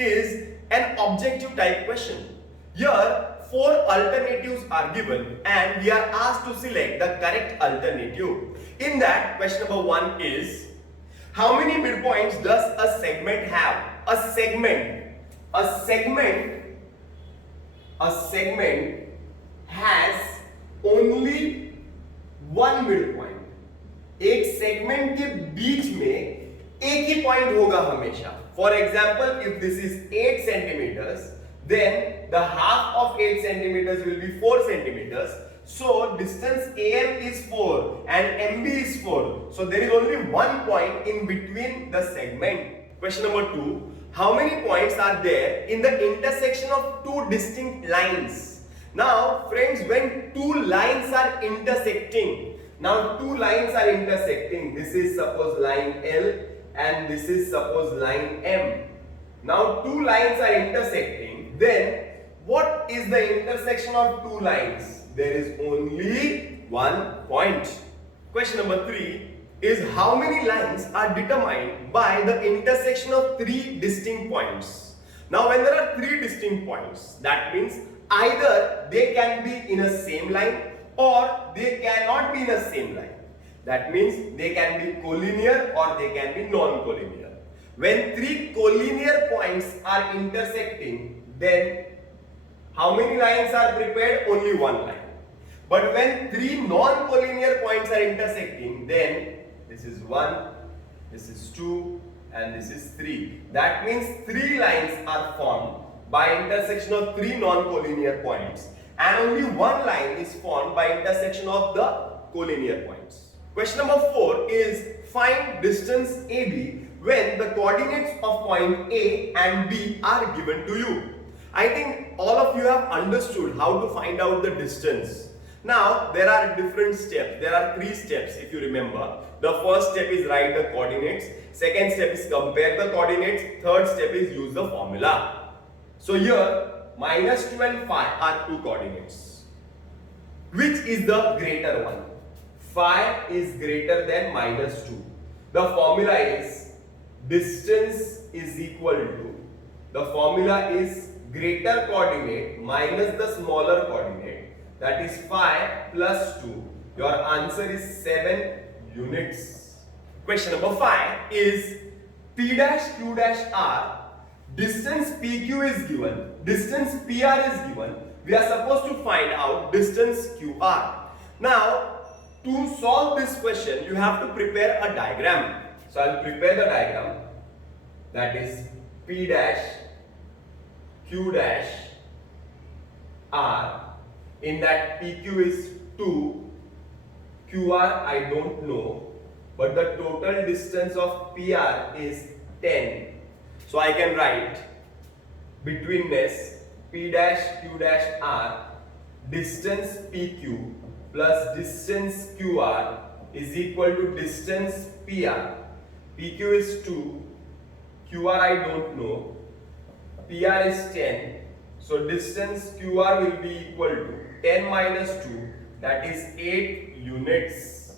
is an objective type question. Here, 4 alternatives are given and we are asked to select the correct alternative. In that, question number 1 is, how many midpoints does a segment have? A segment has only one midpoint. एक segment के बीच में एक ही point होगा हमेशा. For example, if this is 8 centimeters, then the half of 8 centimeters will be 4 centimeters. So distance AM is 4 and MB is 4. So there is only one point in between the segment. Question number 2. How many points are there in the intersection of two distinct lines? Now friends, when two lines are intersecting, this is suppose line L and this is suppose line M. Now two lines are intersecting, then what is the intersection of two lines? There is only one point. Question number 3 is, how many lines are determined by the intersection of 3 distinct points? Now when there are 3 distinct points, that means either they can be in a same line or they cannot be in a same line. That means they can be collinear or they can be non-collinear. When 3 collinear points are intersecting, then how many lines are prepared? Only one line. But when 3 non-collinear points are intersecting, then this is 1, this is 2 and this is 3. That means 3 lines are formed by intersection of 3 non-collinear points and only one line is formed by intersection of the collinear points. Question number 4 is, find distance AB when the coordinates of point A and B are given to you. I think all of you have understood how to find out the distance. Now there are different steps. There are 3 steps if you remember. The first step is write the coordinates. Second step is compare the coordinates. Third step is use the formula. So here -2 and 5 are 2 coordinates. Which is the greater one? 5 is greater than -2. The formula is distance is equal to, the formula is greater coordinate minus the smaller coordinate, that is 5 plus 2. Your answer is 7 units. Question number 5 is, P dash Q dash R, distance PQ is given, distance PR is given. We are supposed to find out distance QR. Now, to solve this question, you have to prepare a diagram. So, I will prepare the diagram, that is P dash Q dash R. In that PQ is 2, QR I don't know, but the total distance of PR is 10. So I can write betweenness P dash Q dash R, distance PQ plus distance QR is equal to distance PR. PQ is 2, QR I don't know, PR is 10. So distance QR will be equal to 10 minus 2, that is 8 units.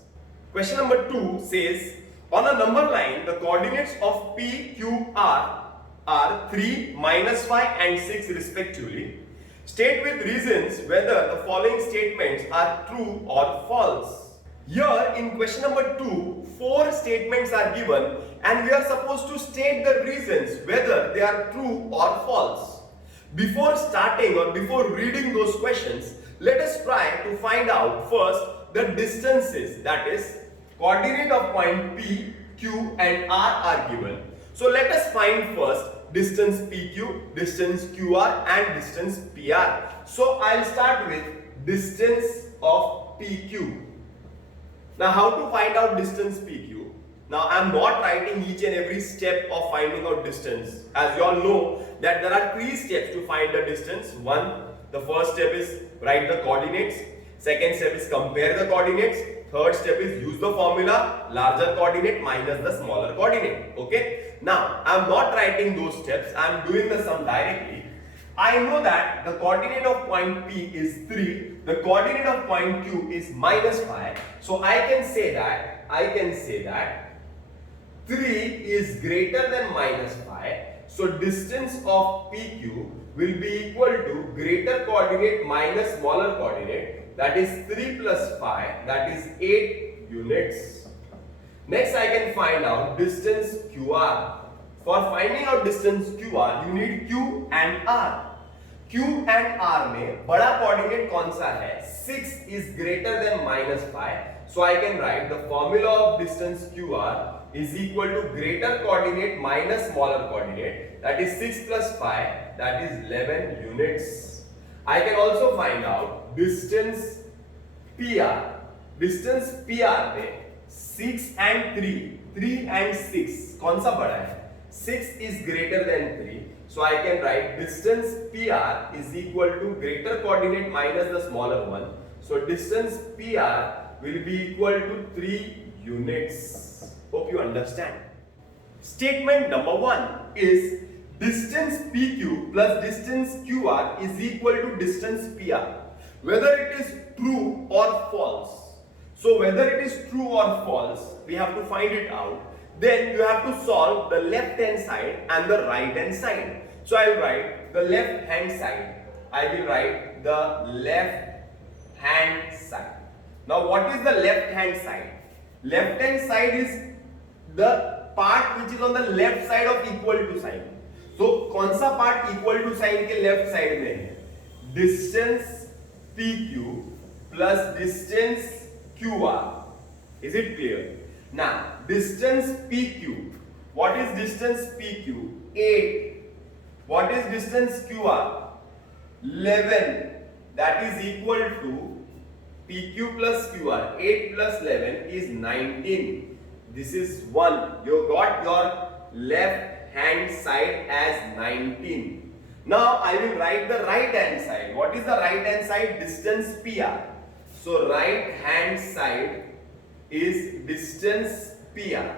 Question number 2 says, on a number line, the coordinates of P, Q, R are 3, -5 and 6 respectively. State with reasons whether the following statements are true or false. Here in question number 2, 4 statements are given and we are supposed to state the reasons whether they are true or false. Before starting or before reading those questions, let us try to find out first the distances, that is coordinate of point P, Q and R are given. So let us find first distance PQ, distance QR and distance PR. So I'll start with distance of PQ. Now how to find out distance PQ? Now I'm not writing each and every step of finding out distance. As you all know that there are 3 steps to find the distance. The first step is write the coordinates. Second step is compare the coordinates. Third step is use the formula, larger coordinate minus the smaller coordinate. Okay. Now I am not writing those steps. I am doing the sum directly. I know that the coordinate of point P is 3. The coordinate of point Q is -5. So I can say that 3 is greater than -5. So distance of PQ will be equal to greater coordinate minus smaller coordinate, that is 3 plus 5, that is 8 units. Next I can find out distance QR. For finding out distance QR you need Q and R. Q and R में बड़ा coordinate कौन सा है? 6 is greater than minus 5. So I can write the formula of distance QR is equal to greater coordinate minus smaller coordinate, that is 6 plus 5, that is 11 units. I can also find out distance PR. Distance PR में 6 and 3 and 6 कौन सा बड़ा है? 6 is greater than 3. So I can write distance PR is equal to greater coordinate minus the smaller one. So distance PR will be equal to 3 units. Hope you understand. Statement number 1 is distance PQ plus distance QR is equal to distance PR. Whether it is true or false. So whether it is true or false, we have to find it out. Then you have to solve the left hand side and the right hand side. So I will write the left hand side. I will write the left hand side. Now what is the left hand side? Left hand side is the part which is on the left side of equal to sign. So कौन सा part equal to sign के left side में है? Distance PQ plus distance QR. Is it clear? Now distance PQ. What is distance PQ? 8. What is distance QR? 11. That is equal to PQ plus QR. 8 plus 11 is 19. This is 1. You got your left hand side as 19. Now I will write the right hand side. What is the right hand side? Distance PR. So right hand side is distance PR.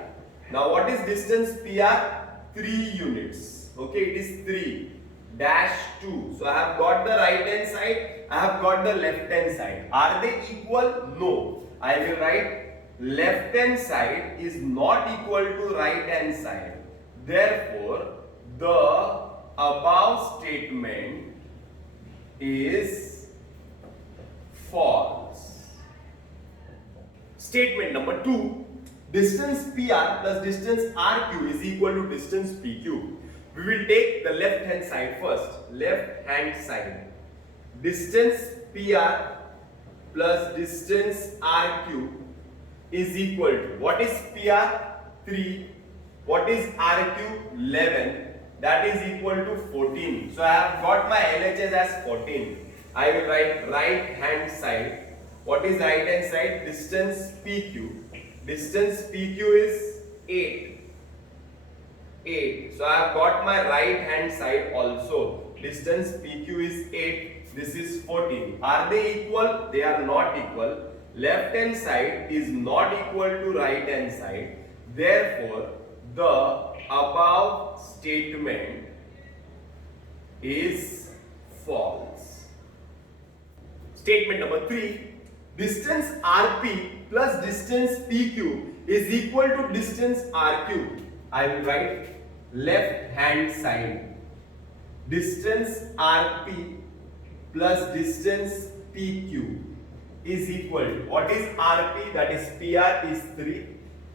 Now what is distance PR? 3 units. Okay, it is 3 dash 2. So I have got the right hand side, I have got the left hand side. Are they equal? No. I will write left hand side is not equal to right hand side. Therefore, the above statement is false. Statement number 2. Distance PR plus distance RQ is equal to distance PQ. We will take the left hand side first. Left hand side. Distance PR plus distance RQ is equal to, what is PR? 3. What is RQ? 11. That is equal to 14. So I have got my LHS as 14. I will write right hand side. What is right hand side? Distance PQ. Distance PQ is 8. 8. So I have got my right hand side also. Distance PQ is 8. This is 14. Are they equal? They are not equal. Left hand side is not equal to right hand side. Therefore, the above statement is false. Statement number 3. Distance RP plus distance PQ is equal to distance RQ. I will write left hand side. Distance RP plus distance PQ is equal to, what is RP? That is PR is 3.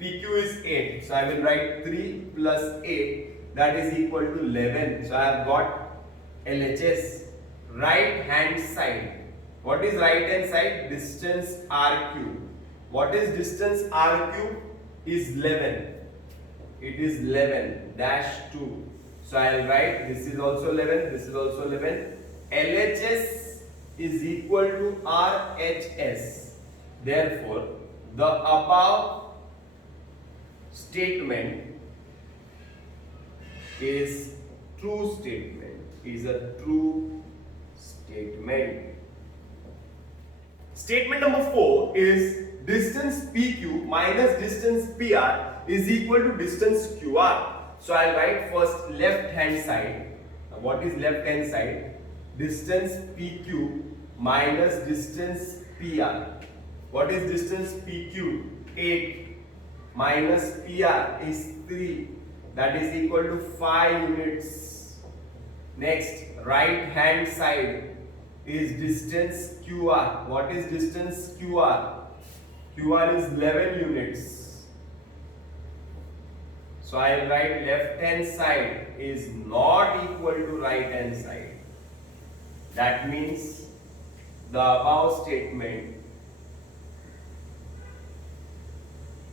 PQ is 8. So I will write 3 plus 8, that is equal to 11. So I have got LHS. Right hand side. What is right hand side? Distance RQ. What is distance RQ? Is 11. It is 11 dash 2. So I will write this is also 11, this is also 11. LHS is equal to RHS. Therefore, the above statement is true statement. Is a true statement. Statement number 4 is distance PQ minus distance PR is equal to distance QR. So I'll write first left hand side. Now what is left hand side? Distance PQ minus distance PR. What is distance PQ? 8 minus PR is 3. that is equal to 5 units. Next, right hand side is distance QR. What is distance QR? QR is 11 units. So I will write left hand side is not equal to right hand side. That means the above statement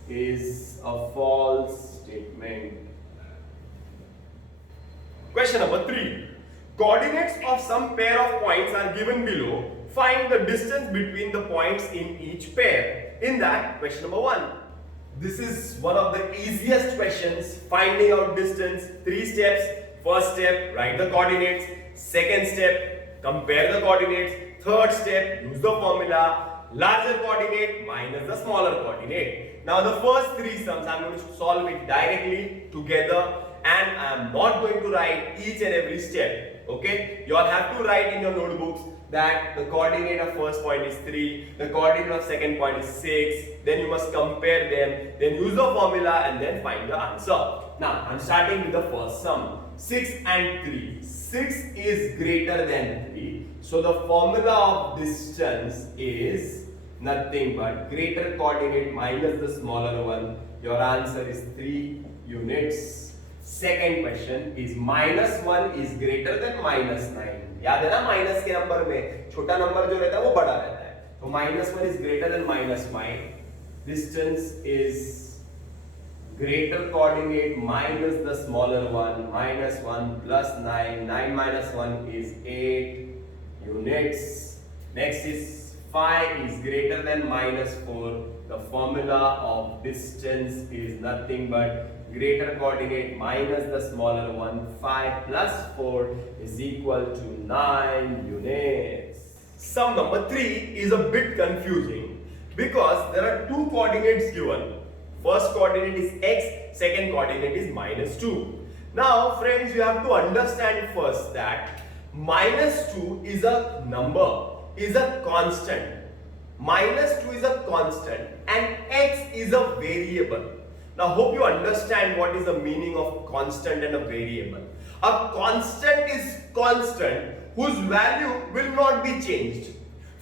is a false statement. Question number 3. Coordinates of some pair of points are given below. Find the distance between the points in each pair. In that, question number 1. This is one of the easiest questions. Finding out distance. 3 steps. First step, write the coordinates. Second step, compare the coordinates. Third step, use the formula. Larger coordinate minus the smaller coordinate. Now the first 3 sums, I am going to solve it directly together, and I am not going to write each and every step. Okay, you all have to write in your notebooks that the coordinate of first point is 3, the coordinate of second point is 6, then you must compare them, then use the formula and then find the answer. Now, I am starting with the first sum. 6 and 3. 6 is greater than 3. So, the formula of distance is nothing but greater coordinate minus the smaller one. Your answer is 3 units. Second question is -1 is greater than -9. याद है ना, minus के number में छोटा number जो रहता है वो बड़ा रहता है, तो -1 is greater than -9. Distance is greater coordinate minus the smaller one. -1 plus 9. 9 minus 1 is 8 units. Next is 5 is greater than -4. The formula of distance is nothing but greater coordinate minus the smaller one. 5 plus 4 is equal to 9 units. Sum number 3 is a bit confusing because there are 2 coordinates given. First coordinate is x, second coordinate is -2. Now friends, you have to understand first that -2 is a number, is a constant. -2 is a constant and x is a variable. Now hope you understand what is the meaning of constant and a variable. A constant is constant whose value will not be changed.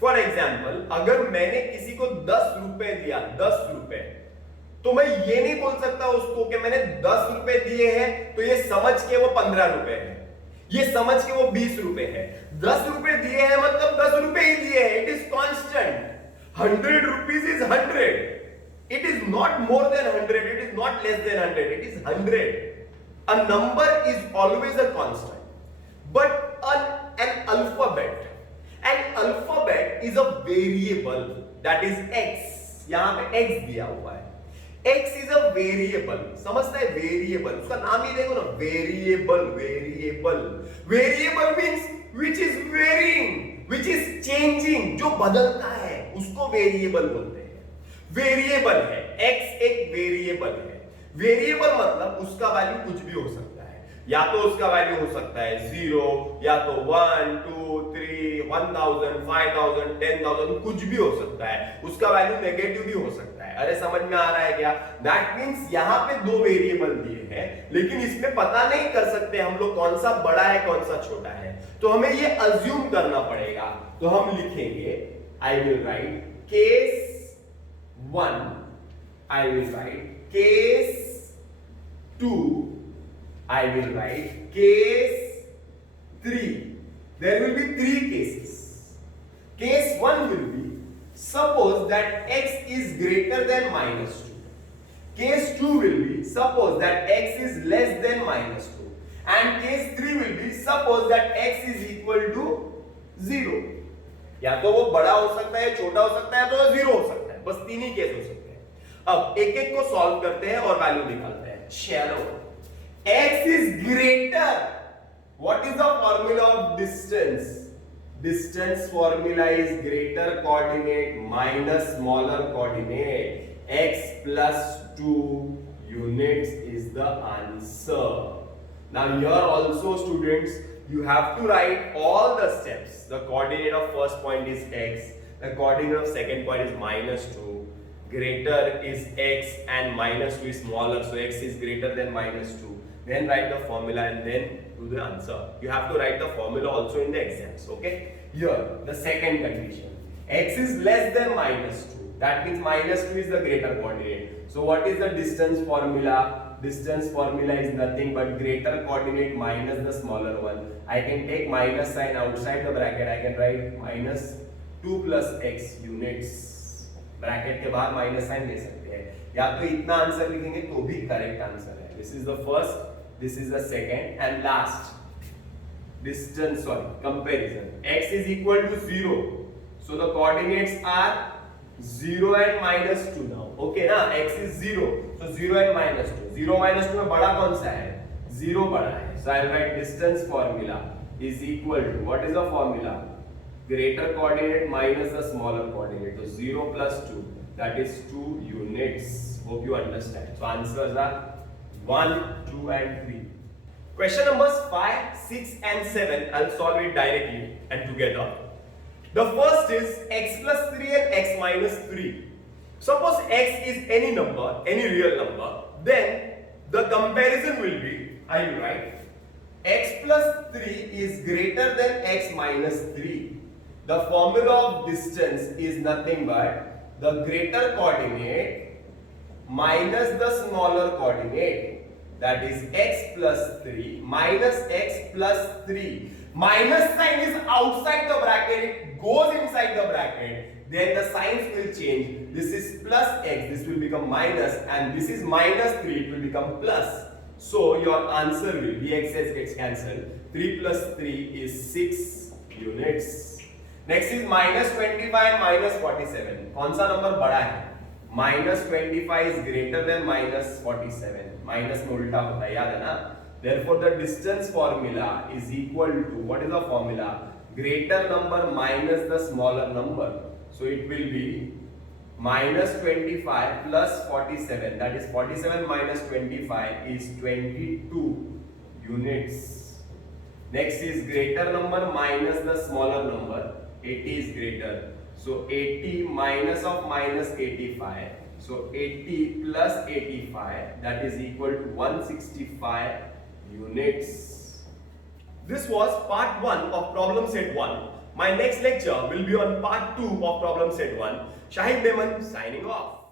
For example, अगर मैंने किसी को 10 रुपए दिया, 10 रुपए, तो मैं ये नहीं बोल सकता उसको कि मैंने 10 रुपए दिए हैं तो ये समझ के वो 15 रुपए है, ये समझ के वो 20 रुपए है। 10 रुपए दिए हैं मतलब 10 रुपए ही दिए हैं। It is constant. 100 rupees is 100. It is not more than 100. It is not less than 100. It is 100. A number is always a constant. But an alphabet is a variable, that is x. यहाँ पे x दिया हुआ है. X is a variable. समझता है variable? उसका नाम ही देखो ना, variable. Variable means which is varying, which is changing, जो बदलता है, उसको वेरिएबल बोलते हैं। वेरिएबल है, x एक वेरिएबल है। वेरिएबल मतलब उसका वैल्यू कुछ भी हो सकता है, या तो उसका वैल्यू हो सकता है 0, या तो 1, 2, 3, 1000, 5000, 10000, कुछ भी हो सकता है। उसका वैल्यू नेगेटिव भी हो सकता है। अरे समझ में आ रहा है क्या? दैट मीन्स यहाँ पे 2 वेरिएबल दिए हैं, लेकिन इसमें पता नहीं कर सकते हम लोग कौन सा बड़ा है कौन सा छोटा है, तो हमें ये अज्यूम करना पड़ेगा। तो हम लिखेंगे, I will write case 1, I will write case 2, I will write case 3. There will be 3 cases. Case 1 will be, suppose that x is greater than -2. Case 2 will be, suppose that x is less than -2. And case 3 will be, suppose that x is equal to 0. या तो वो बड़ा हो सकता है, छोटा हो सकता है, तो 0 हो सकता है। बस 3 ही केस हो सकते हैं। अब एक एक को सॉल्व करते हैं और वैल्यू निकालते हैं। चलो, x is greater. What is the formula of distance? Distance formula is greater coordinate minus smaller coordinate. X plus 2 units is the answer. Now here also students, you have to write all the steps. The coordinate of first point is x, the coordinate of second point is -2, greater is x and -2 is smaller, so x is greater than -2. then write the formula and then do the answer. You have to write the formula also in the exams, okay? Here, the second condition. X is less than minus 2. That means minus 2 is the greater coordinate. So what is the distance formula? Distance formula is nothing but greater coordinate minus the smaller one. I can take minus sign outside the bracket. I can write minus 2 plus x units. Bracket के बाहर minus sign ले सकते हैं, या तो इतना answer लिखेंगे तो भी करेक्ट आंसर है. This is the first, this is the second and last. Distance sorry comparison. x is equal to 0, so the coordinates are 0 and minus 2 now. Okay ना, x is 0, so 0 and minus 2. 0 minus 2 में बड़ा कौन सा है? 0 बड़ा है. So I'll write distance formula is equal to, what is the formula? Greater coordinate minus the smaller coordinate. So 0 plus 2, that is 2 units. Hope you understand. So answers are 1, 2 and 3. Question numbers 5, 6 and 7. I'll solve it directly and together. The first is x plus 3 and x minus 3. Suppose x is any number, any real number, then the comparison will be, I will write x plus 3 is greater than x minus 3. The formula of distance is nothing but the greater coordinate minus the smaller coordinate, that is x plus 3 minus x plus 3. Minus sign is outside the bracket, it goes inside the bracket, then the signs will change. This is plus x, this will become minus, and this is minus 3, it will become plus. So your answer will be, x gets cancelled. 3 plus 3 is 6 units. Next is minus 25 and minus 47. कौन सा number बड़ा है? Minus 25 is greater than minus 47. Minus में उल्टा होता है, याद है ना? Therefore the distance formula is equal to, what is the formula? Greater number minus the smaller number. So it will be minus 25 plus 47. That is 47 minus 25 is 22 units. Next is greater number minus the smaller number. 80 is greater, so 80 minus of minus 85, so 80 plus 85, that is equal to 165 units. This was part 1 of problem set 1. My next lecture will be on part 2 of problem set 1. Shahid Memon signing off.